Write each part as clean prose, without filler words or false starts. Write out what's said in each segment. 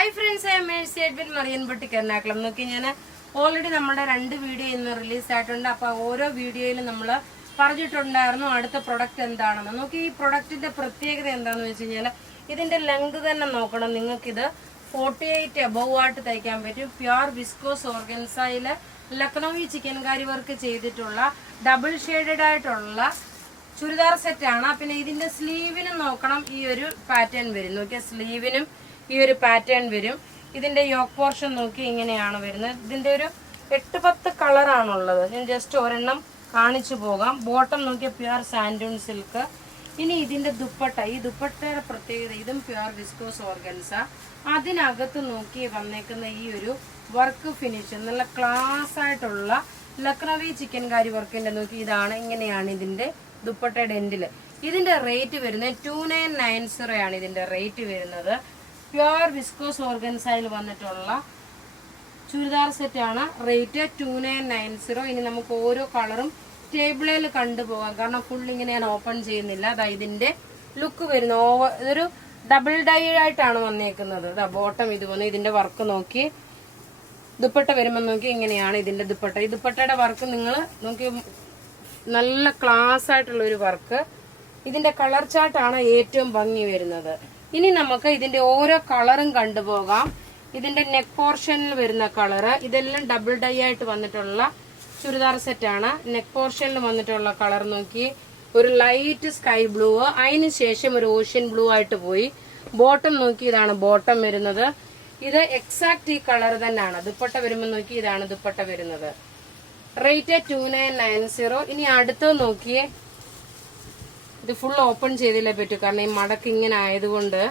Hi friends, I am Mercy Edwin Marian boutique Ernakulam. നോക്കി ഞാൻ already നമ്മുടെ 2 വീഡിയോ ഇന്ന് റിലീസ് ആയിട്ടുണ്ട്. അപ്പോൾ ഓരോ വീഡിയോയിലും നമ്മൾ പറഞ്ഞിട്ടുണ്ടായിരുന്നു അടുത്ത പ്രൊഡക്റ്റ് എന്താണെന്ന്. നോക്കി ഈ പ്രൊഡക്റ്റിന്റെ പ്രത്യേകത എന്താണെന്ന് വെച്ച് കഴിഞ്ഞാൽ ഇതിന്റെ ലെങ്ത് തന്നെ നോക്കണം. നിങ്ങൾക്കിത് 48 അബവ് ആയിട്ട് തയ്ക്കാൻ പറ്റും. പ്യുർ വിസ്കോസ് ഓർഗൻസയിൽ ലക്നൗവി ചിക്കൻ കാരി വർക്ക് ചെയ്തിട്ടുള്ള ഡബിൾ ഷെയ്ഡഡ് ആയിട്ടുള്ള ചുരിദാർ സെറ്റ് ആണ്. പിന്നെ ഇതിന്റെ സ്ലീവിനും നോക്കണം, ഈ ഒരു പാറ്റേൺ വരും. നോക്കിയാൽ സ്ലീവിനും ഈ ഒരു പാറ്റേൺ വരും. ഇതിന്റെ യോക്ക് പോർഷൻ നോക്കി ഇങ്ങനെയാണ് വരുന്നത്. ഇതിന്റെ ഒരു 8-10 കളറാണുള്ളത്. ഞാൻ ജസ്റ്റ് ഒരെണ്ണം കാണിച്ചു പോകാം. ബോട്ടം നോക്കിയാൽ പ്യുർ സാൻഡൂൺ സിൽക്ക്. ഇനി ഇതിന്റെ ദുപ്പട്ട, ഈ ദുപ്പട്ടയുടെ പ്രത്യേകത, ഇതും പ്യുർ വിസ്കോസ് ഓർഗൻസ. അതിനകത്ത് നോക്കി വന്നേക്കുന്ന ഈ ഒരു വർക്ക് ഫിനിഷ് നല്ല ക്ലാസ് ആയിട്ടുള്ള ലക്നൗവി ചിക്കൻ കാരി വർക്കിന്റെ നോക്കി ഇതാണ്. ഇങ്ങനെയാണ് ഇതിന്റെ ദുപ്പട്ടയുടെ എൻഡില്. ഇതിന്റെ റേറ്റ് വരുന്നത് 2990 ആണ്. ഇതിന്റെ റേറ്റ് വരുന്നത് പ്യുർ വിസ്കോസ് ഓർഗൻസയിൽ വന്നിട്ടുള്ള ചുരിദാർ സെറ്റ് ആണ്. റേറ്റ് 2990. ഇനി നമുക്ക് ഓരോ കളറും ടേബിളിൽ കണ്ടുപോകാം, കാരണം ഫുൾ ഇങ്ങനെ ഞാൻ ഓപ്പൺ ചെയ്യുന്നില്ല. അതാ ഇതിന്റെ ലുക്ക് വരുന്നു. ഇതൊരു ഡബിൾ ഡൈ ആയിട്ടാണ് വന്നേക്കുന്നത്. ഇതാ ബോട്ടം ഇത് വന്നു. ഇതിന്റെ വർക്ക് നോക്കി ദുപ്പട്ട വരുമ്പോൾ നോക്കി ഇങ്ങനെയാണ് ഇതിന്റെ ദുപ്പട്ട. ഈ ദുപ്പട്ടയുടെ വർക്ക് നിങ്ങൾ നോക്കി നല്ല ക്ലാസ് ആയിട്ടുള്ള ഒരു വർക്ക്. ഇതിന്റെ കളർ ചാർട്ടാണ് ഏറ്റവും ഭംഗി വരുന്നത്. ഇനി നമുക്ക് ഇതിന്റെ ഓരോ കളറും കണ്ടുപോകാം. ഇതിന്റെ നെക്ക് പോർഷനിൽ വരുന്ന കളറ്, ഇതെല്ലാം ഡബിൾ ഡൈ ആയിട്ട് വന്നിട്ടുള്ള ചുരിദാർ സെറ്റ് ആണ്. നെക്ക് പോർഷനിൽ വന്നിട്ടുള്ള കളർ നോക്കി ഒരു ലൈറ്റ് സ്കൈ ബ്ലൂ, അതിന് ശേഷം ഒരു ഓഷ്യൻ ബ്ലൂ ആയിട്ട് പോയി. ബോട്ടം നോക്കി ഇതാണ് ബോട്ടം വരുന്നത്. ഇത് എക്സാക്ട് ഈ കളർ തന്നെയാണ്. ദുപ്പട്ട വരുമ്പോൾ നോക്കി ഇതാണ് ദുപ്പട്ട വരുന്നത്. റേറ്റ് 2990. ഇനി അടുത്തത് നോക്കിയേ, ഇത് ഫുൾ ഓപ്പൺ ചെയ്തില്ലേ പറ്റൂ, കാരണം ഈ മടക്ക് ഇങ്ങനെ ആയതുകൊണ്ട്.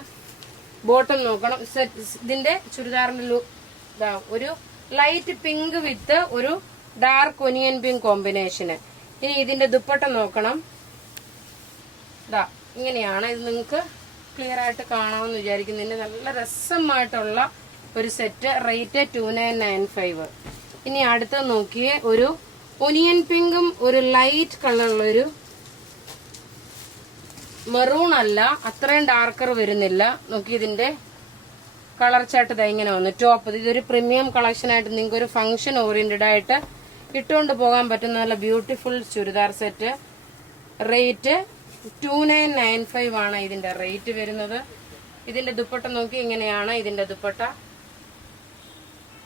ബോട്ടം നോക്കണം. ഇതിന്റെ ചുരിദാറിന്റെ ഒരു ലൈറ്റ് പിങ്ക് വിത്ത് ഒരു ഡാർക്ക് ഒനിയൻ പിങ്ക് കോമ്പിനേഷന്. ഇനി ഇതിന്റെ ദുപ്പട്ട നോക്കണം. ഇതാ ഇങ്ങനെയാണ്. ഇത് നിങ്ങൾക്ക് ക്ലിയർ ആയിട്ട് കാണാമെന്ന് വിചാരിക്കുന്നു. ഇതിന്റെ നല്ല രസമായിട്ടുള്ള ഒരു സെറ്റ്. റേറ്റ് 2995. ഇനി അടുത്തത് നോക്കിയേ, ഒരു ഒനിയൻ പിങ്കും ഒരു ലൈറ്റ് കളറുള്ളൊരു മെറൂൺ അല്ല, അത്രയും ഡാർക്കർ വരുന്നില്ല. നോക്കി ഇതിന്റെ കളർ ചാർട്ട് ഇങ്ങനെ വന്നു. ടോപ്പ് ഇതൊരു പ്രീമിയം കളക്ഷൻ ആയിട്ട് നിങ്ങൾക്ക് ഒരു ഫംഗ്ഷൻ ഓറിയന്റഡ് ആയിട്ട് ഇട്ടുകൊണ്ട് പോകാൻ പറ്റുന്ന നല്ല ബ്യൂട്ടിഫുൾ ചുരിദാർ സെറ്റ്. റേറ്റ് 2995 ആണ് ഇതിന്റെ റേറ്റ് വരുന്നത്. ഇതിന്റെ ദുപ്പട്ട നോക്കി ഇങ്ങനെയാണ് ഇതിന്റെ ദുപ്പട്ട.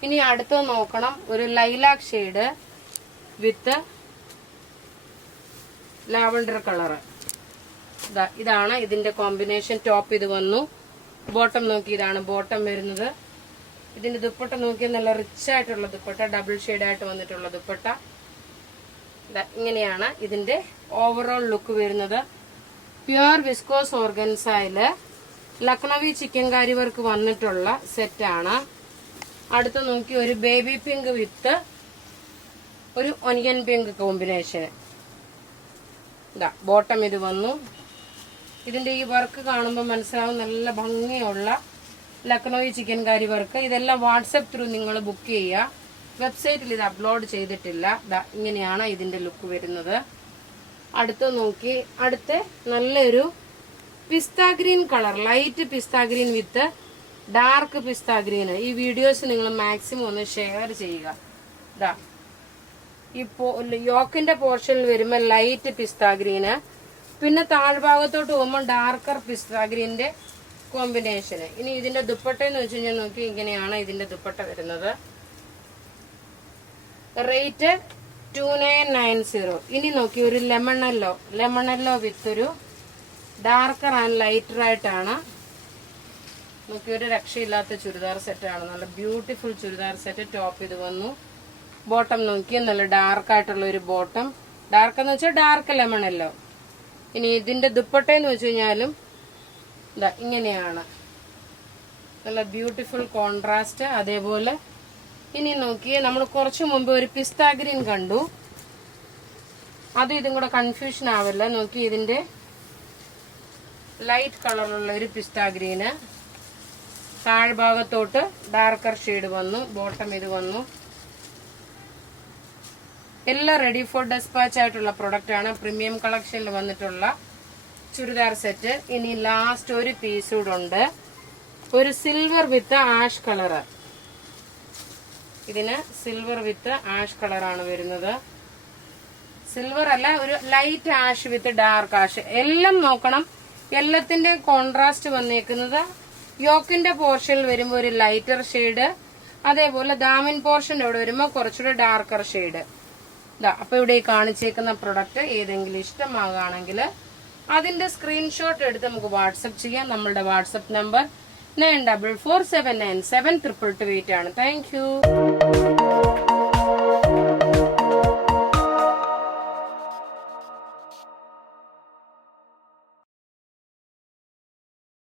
ഇനി അടുത്തത് നോക്കണം, ഒരു ലൈലാക് ഷെയ്ഡ് വിത്ത് ലാവണ്ടർ കളറ്. ഇതാണ് ഇതിന്റെ കോമ്പിനേഷൻ. ടോപ്പ് ഇത് വന്നു. ബോട്ടം നോക്കി ഇതാണ് ബോട്ടം വരുന്നത്. ഇതിന്റെ ദുപ്പട്ട നോക്കി നല്ല റിച്ച് ആയിട്ടുള്ള ദുപ്പട്ട, ഡബിൾ ഷെയ്ഡ് ആയിട്ട് വന്നിട്ടുള്ള ദുപ്പട്ട. ഇങ്ങനെയാണ് ഇതിന്റെ ഓവറോൾ ലുക്ക് വരുന്നത്. പ്യുർ വിസ്കോസ് ഓർഗൻസയില് ലക്നൗവി ചിക്കൻ കാരി വർക്ക് വന്നിട്ടുള്ള സെറ്റാണ്. അടുത്ത നോക്കി ഒരു ബേബി പിങ്ക് വിത്ത് ഒരു ഒനിയൻ പിങ്ക് കോമ്പിനേഷൻ. ബോട്ടം ഇത് വന്നു. ഇതിന്റെ ഈ വർക്ക് കാണുമ്പോൾ മനസ്സിലാവും നല്ല ഭംഗിയുള്ള ലക്നൗവി ചിക്കൻ കാരി വർക്ക്. ഇതെല്ലാം വാട്സപ്പ് ത്രൂ നിങ്ങൾ ബുക്ക് ചെയ്യുക. വെബ്സൈറ്റിൽ ഇത് അപ്ലോഡ് ചെയ്തിട്ടില്ല. ഇങ്ങനെയാണ് ഇതിന്റെ ലുക്ക് വരുന്നത്. അടുത്ത് നോക്കി, അടുത്ത് നല്ലൊരു pista green colour, light pista green with dark pista green. ഈ വീഡിയോസ് നിങ്ങൾ മാക്സിമം ഒന്ന് ഷെയർ ചെയ്യുക. ഈ യോക്കിന്റെ പോർഷനിൽ വരുമ്പോൾ ലൈറ്റ് പിസ്ത ഗ്രീന്, പിന്നെ താഴ്ഭാഗത്തോട്ട് പോകുമ്പോൾ ഡാർക്കർ പിസ്ത ഗ്രീന്റെ കോമ്പിനേഷന്. ഇനി ഇതിന്റെ ദുപ്പട്ട എന്ന് വെച്ച് കഴിഞ്ഞാൽ നോക്കി ഇങ്ങനെയാണ് ഇതിന്റെ ദുപ്പട്ട വരുന്നത്. റേറ്റ് 2990. ഇനി നോക്കി ഒരു ലെമണല്ലോ വിത്ത് ഒരു ഡാർക്കർ ആൻഡ് ലൈറ്റർ ആയിട്ടാണ്. നോക്കി ഒരു രക്ഷയില്ലാത്ത ചുരിദാർ സെറ്റാണ്. നല്ല ബ്യൂട്ടിഫുൾ ചുരിദാർ സെറ്റ്. ടോപ്പ് ഇത് വന്നു. ബോട്ടം നോക്കി നല്ല ഡാർക്ക് ആയിട്ടുള്ള ഒരു ബോട്ടം. ഡാർക്ക് എന്ന് വെച്ചാൽ ഡാർക്ക് ലെമണല്ലോ. ഇനി ഇതിന്റെ ദുപ്പട്ട എന്ന് വെച്ച് കഴിഞ്ഞാലും ഇങ്ങനെയാണ്. നല്ല ബ്യൂട്ടിഫുൾ കോൺട്രാസ്റ്റ്. അതേപോലെ ഇനി നോക്കിയേ, നമ്മൾ കുറച്ചു മുമ്പ് ഒരു പിസ്ത ഗ്രീൻ കണ്ടു. അതും ഇതും കൂടെ കൺഫ്യൂഷൻ ആവില്ല. നോക്കി ഇതിന്റെ ലൈറ്റ് കളറുള്ള ഒരു പിസ്ത ഗ്രീന്. താഴ്ഭാഗത്തോട്ട് ഡാർക്കർ ഷെയ്ഡ് വന്നു. ബോട്ടം ഇത് വന്നു. എല്ലാം റെഡി ഫോർ ഡെസ്പാച്ച് ആയിട്ടുള്ള പ്രൊഡക്റ്റ് ആണ്. പ്രീമിയം കളക്ഷനിൽ വന്നിട്ടുള്ള ചുരിദാർ സെറ്റ്. ഇനി ലാസ്റ്റ് ഒരു പീസ് കൂടെ ഉണ്ട്. ഒരു സിൽവർ വിത്ത് ആഷ് കളറ്. ഇതിന് സിൽവർ വിത്ത് ആഷ് കളറാണ് വരുന്നത്. സിൽവർ അല്ല, ഒരു ലൈറ്റ് ആഷ് വിത്ത് ഡാർക്ക് ആഷ്. എല്ലാം നോക്കണം, എല്ലാത്തിന്റെ കോൺട്രാസ്റ്റ് വന്നേക്കുന്നത് യോക്കിന്റെ പോർഷനിൽ വരുമ്പോ ഒരു ലൈറ്റർ ഷെയ്ഡ്, അതേപോലെ ദാമിൻ പോർഷന്റെ അവിടെ വരുമ്പോ കുറച്ചുകൂടെ ഡാർക്കർ ഷെയ്ഡ്. അപ്പൊ ഇവിടെ ഈ കാണിച്ചേക്കുന്ന പ്രൊഡക്റ്റ് ഏതെങ്കിലും ഇഷ്ടമാകുകയാണെങ്കിൽ അതിന്റെ സ്ക്രീൻഷോട്ട് എടുത്ത് നമുക്ക് വാട്സപ്പ് ചെയ്യാം. നമ്മളുടെ വാട്സപ്പ് നമ്പർ 9447972228 ആണ്. Thank you.